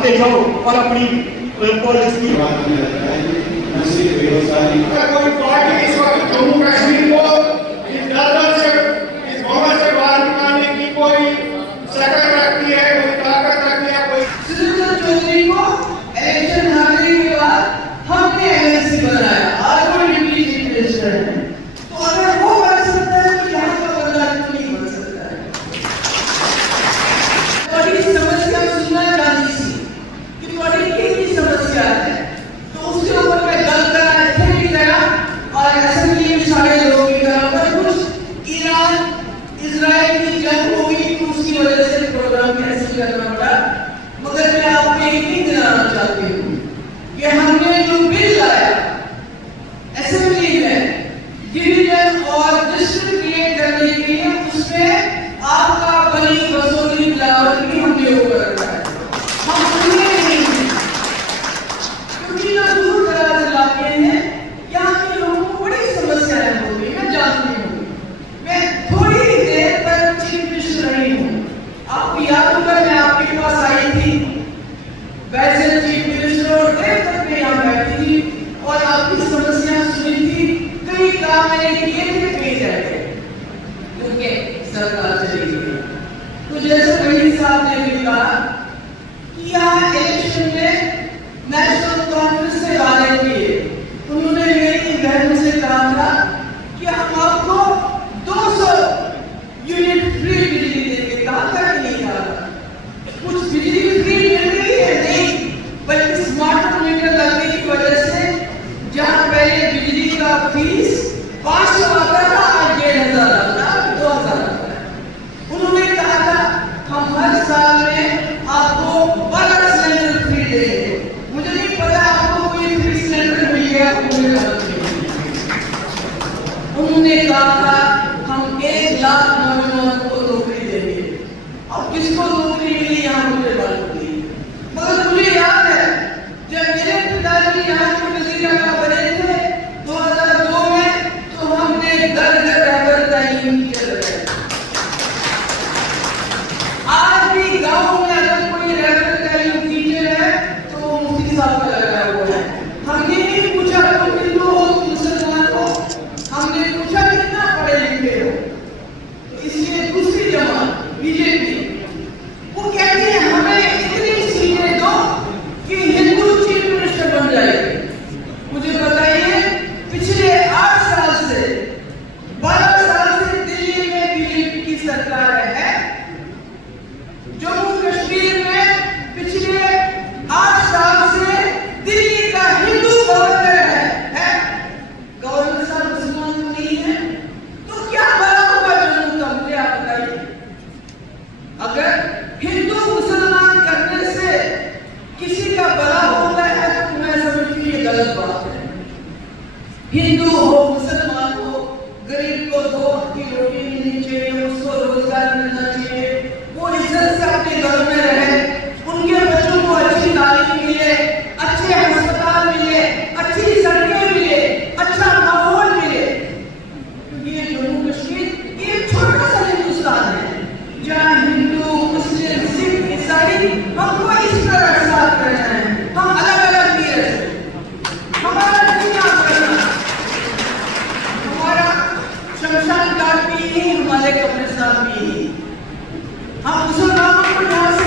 बढ़ाते जाओ और अपनी पॉलिसी कोई पार्टी इस वक्त जम्मू कश्मीर को इस दलदल से, इस भवन से बाहर निकालने की कोई सकत रखती है, कोई ताकत रखती है, कोई सुनीता चौधरी को इलेक्शन हारने के बाद हमने एमएलसी बनाया, आज वो डिप्टी चीफ मिनिस्टर है। तो अगर वो बन सकता है तो यहाँ का बंदा क्यों नहीं बन सकता है? बड़ी समस्या सुनना चाहती थी कि बड़ी की समस्या है, तो उसके ऊपर मैं गल करा ऐसे भी गया और असेंबली में सारे लोग भी करा, पर कुछ ईरान इजराइल की जंग हो गई तो उसकी वजह से प्रोग्राम कैंसिल करना पड़ा। मगर मैं आपको एक ही दिलाना चाहती हूँ कि हमने जो बिल लाया असेंबली में डिवीजन और डिस्ट्रिक्ट क्रिएट करने के लिए, उसमें आपका बनी वसूली बिलावट भी हमने ऊपर रखा है। हम सुने नहीं, क्योंकि जो दूर दराज इलाके हैं यहाँ के लोगों को बड़ी समस्याएं होती है, मैं जानती हूँ। मैं थोड़ी देर तक चीफ मिनिस्टर रही हूँ, आपको याद होगा मैं आपके पास आई थी, वैसे चीफ मिनिस्टर और देर तक मैं यहाँ बैठी थी और आपकी समस्या सुनी थी। कई काम मैंने किए थे, कई जाए क्योंकि सरकार चली गई। तो जैसे वही साहब ने भी कहा कि यहाँ इलेक्शन में नेशनल कॉन्फ्रेंस से वादे किए, उन्होंने मेरी बहन से कहा था कि हम आपको 200 यूनिट फ्री बिजली देंगे। कहा था कि नहीं कहा था? कुछ बिजली फ्री मिल रही है? नहीं, बल्कि स्मार्ट मीटर लगने की वजह से जहां पहले बिजली का फीस 500 आता था, आज 1500 आता है, 2000 आता है। उन्होंने कहा था हम हर साल में आपको 12 सिलेंडर फ्री देंगे। मुझे नहीं पता आपको कोई फ्री सिलेंडर मिल गया। उन्होंने कहा था हम 1 लाख नौजवानों को नौकरी देंगे। अब किसको नौकरी मिली यहाँ मुझे मालूम नहीं, मगर मुझे याद है जब मेरे पिताजी यहाँ के वजीर आला बने थे 2002 में, तो हमने घर घर रहकर तालीम की। आज भी गाँव में अगर कोई रहकर तालीम टीचर है तो वो मुफ्ती साहब का लगा हुआ है। हमने नहीं पूछा तुम हिंदू हो तुम मुसलमान हो, हमने पूछा कितना पढ़े लिखे हो। तो इसलिए दूसरी जमात बीजेपी वो कहती है हमें इतनी सीटें दो कि हिंदू चीफ मिनिस्टर बन जाएगी। मुझे बताइए पिछले 8 साल से 12 साल से दिल्ली में बीजेपी की सरकार है, जम्मू कश्मीर में पिछले 8 साल से दिल्ली का हिंदू गवर्नर है। गवर्नर साहब मुसलमान तो नहीं है, तो क्या भला होगा जम्मू का? मुझे आप बताइए। अगर हिंदू मुसलमान करने से किसी का भला होता है तो मैं समझती हूँ ये गलत बात है। हिंदू हो मुसलमान हो, गरीब को 2 वक्त की रोटी मिलनी चाहिए, उसको रोजगार मिलना चाहिए, वो इज्जत से अपने घर में रहे, उनके बच्चों को अच्छी तालीम मिले, अच्छे अस्पताल मिले, अच्छी सड़कें मिले, अच्छा माहौल मिले। ये जम्मू कश्मीर एक छोटा सा हिंदुस्तान है जहाँ हिंदू मुस्लिम सिख ईसाई हमको इस तरह साथ रहना है, हम अलग अलग नहीं रह सकते। हमारा दुनिया करना, हमारा शमशान घाट भी ही, हमारे कब्रिस्तान भी ही। हम मुसलमानों को यहाँ से